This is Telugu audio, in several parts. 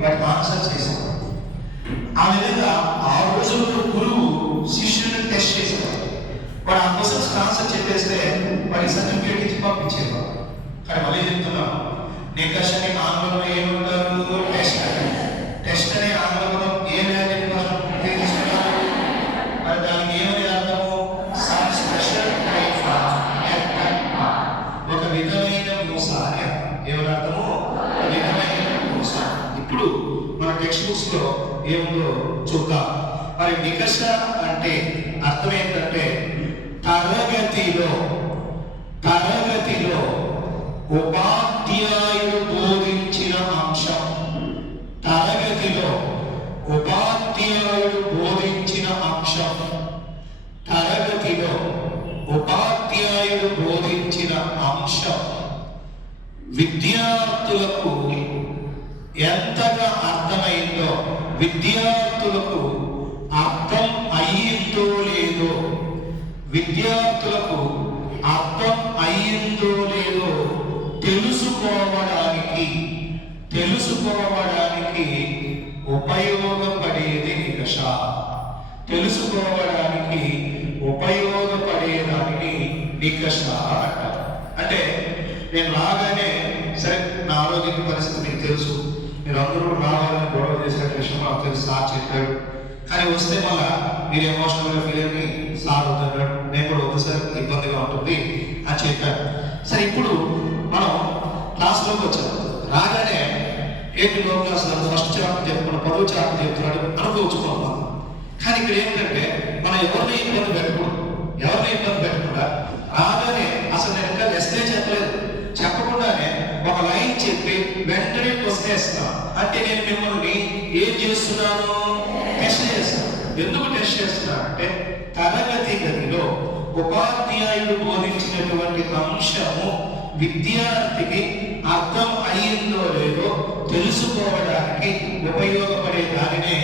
వాటికి ఆన్సర్ చేసేవాడు. ఆ విధంగా ఆ రోజుల్లో గురువు శిష్యులను టెస్ట్ చేసేవాడు. వాడు ఆ క్వశ్చన్స్ ఆన్సర్ చెప్పేస్తే వాడి సర్టిఫికేట్ ఇచ్చి పంపించేవాడు. కానీ మళ్ళీ చెప్తున్నాను, నికషని ఆంగ్లంలో ఏమంటారు? టెస్ట్. టెస్ట్ అనే ఆంగ్ల పదం ఏ లాంగ్వేజ్ ఉపయోగిస్తున్నారు? మరి దానికి ఏమని అర్థము? సమ్ స్పెషల్ టైప్ ఆఫ్ ఒక విధమైన మూస అని అర్థం. ఏమని అర్థము? విధమైన మూస. ఇప్పుడు మన టెక్స్ట్ బుక్స్ లో ఏముందో చూద్దాం. మరి నికష అంటే అర్థం ఏంటంటే తరగతిలో ఉపాధ్యాయుడు బోధించిన అంశం. తరగతిలో ఉపాధ్యాయుడు బోధించిన అంశం. తరగతిలో ఉపాధ్యాయుడు బోధించిన అంశం విద్యార్థులకు ఎంతగా అర్థమైందో, విద్యార్థులకు అర్థం అయ్యిందో లేదో, విద్యార్థులకు అర్థం అయ్యిందో లేదో తెలుసుకోవడానికి ఉపయోగపడేది నికష. తెలుసుకోవడానికి ఉపయోగపడేదానికి నికష అంటారు. అంటే నేను రాగానే, సరే నా ఆరోగ్య పరిస్థితి మీకు తెలుసు, మీరు అందరూ రావాలని గొడవ చేసిన విషయం నాకు తెలుసు, సార్ చెప్పాడు. కానీ వస్తే మళ్ళా మీరు ఎమోషనల్గా ఫీల్ అయ్యి సార్ వద్దన్నాడు, నేను కూడా వద్దు సార్ ఇబ్బందిగా ఉంటుంది అని చెప్పాను. సరే ఇప్పుడు మనం క్లాస్లోకి వచ్చాము. రాగానే ఏంటి లో క్లాస్ ఫస్ట్ చాప్టర్ చెప్పుకున్నాం, 10వ చాప్టర్ చెప్తున్నాడు అనుభవించుకున్నాం. కానీ ఇక్కడ ఏంటంటే మనం ఎవరిని ఇబ్బంది పెట్టకుండా రాగానే అసలు నేను ఇంకా లెస్నే చెప్పకుండానే ఒక లైన్ చెప్పి వెంటనే క్వశ్చన్ వేస్తున్నాను. అంటే నేను మిమ్మల్ని ఏం చేస్తున్నాను? టెస్ట్ చేస్తాను. ఎందుకు టెస్ట్ చేస్తున్నాను అంటే తరగతి గదిలో ఉపాధ్యాయుడు బోధించినటువంటి అంశము విద్యార్థికి అర్థం అయ్యిందో లేదో తెలుసుకోవడానికి ఉపయోగపడే దానినే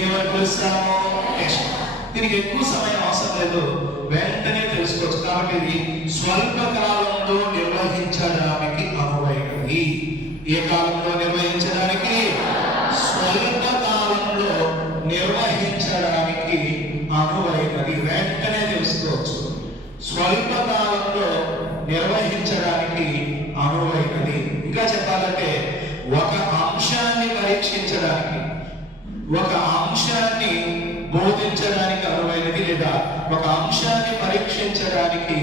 ఏమని పిలుస్తామో టెస్ట్. దీనికి ఎక్కువ సమయం అవసరం లేదు, వెంటనే తెలుసుకోవచ్చు. కాబట్టి ఇది స్వల్ప కాలంలో నిర్వహించడానికి అనువైనది. ఏ కాలంలో నిర్వహించడానికి? స్వల్ప కాలంలో నిర్వహించడానికి అనువైనది. వెంటనే తెలుసుకోవచ్చు. స్వల్ప కాలంలో నిర్వహించడానికి అనువైనది. ఇంకా చెప్పాలంటే ఒక అంశాన్ని పరీక్షించడానికి, ఒక అంశాన్ని బోధించడానికి అనువైనది, లేదా ఒక అంశాన్ని పరీక్షించడానికి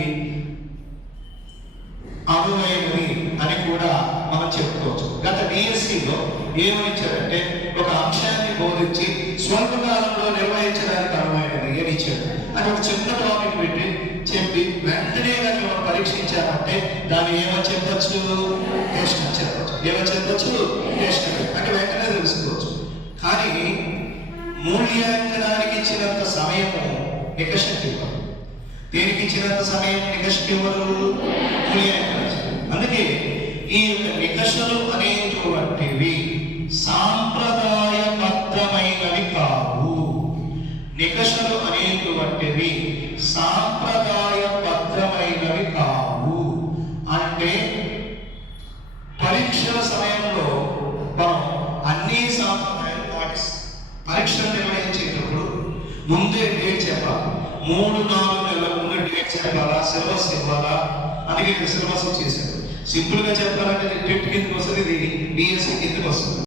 అనువైనది అని కూడా మనం చెప్పుకోవచ్చు. గత డిఎస్సిలో ఏమనిచ్చారంటే ఒక అంశాన్ని బోధించి స్వల్ప కాలంలో నిర్వహించడానికి అనువైనది అని ఇచ్చారు. అని ఒక చిన్న టాపిక్ పెట్టి చెప్పి వెంటనే కానీ మనం పరీక్షించామంటే దాన్ని ఏమని చెప్పచ్చు? టెస్ట్ అని చెప్పచ్చు. ఏమని చెప్పచ్చు? టెస్ట్ అంటే వెంటనే తెలుసుకోవచ్చు. కానీ మూల్యాంకనానికి ఇచ్చినంత సమయము నికషకి ఇవ్వరు. దేనికి ఇచ్చినంత సమయం నికషకి ఇవ్వరు? అందుకే ఈ నికషలు అనేటువంటివి సాంప్రదాయబద్ధమైనవి కావు. నికషలు అనేటువంటివి సాంప్రదాయబద్ధమైనవి కావు. అంటే పరీక్షల సమయంలో మనం అన్ని సాంప్రదాయాలు పాటిస్తాం. పరీక్షలు నిర్వహించేటప్పుడు ముందే డేట్ చెప్పాలి. 3-4 నెలల ముందు డేట్ చెప్పాలా, సిలబస్ ఇవ్వాలా. అందుకే సిలబస్ చేశారు. సింపుల్ గా చెప్పాలంటే టెట్ కిందకి వస్తుంది, ఇది డిఎస్సి కిందకి వస్తుంది.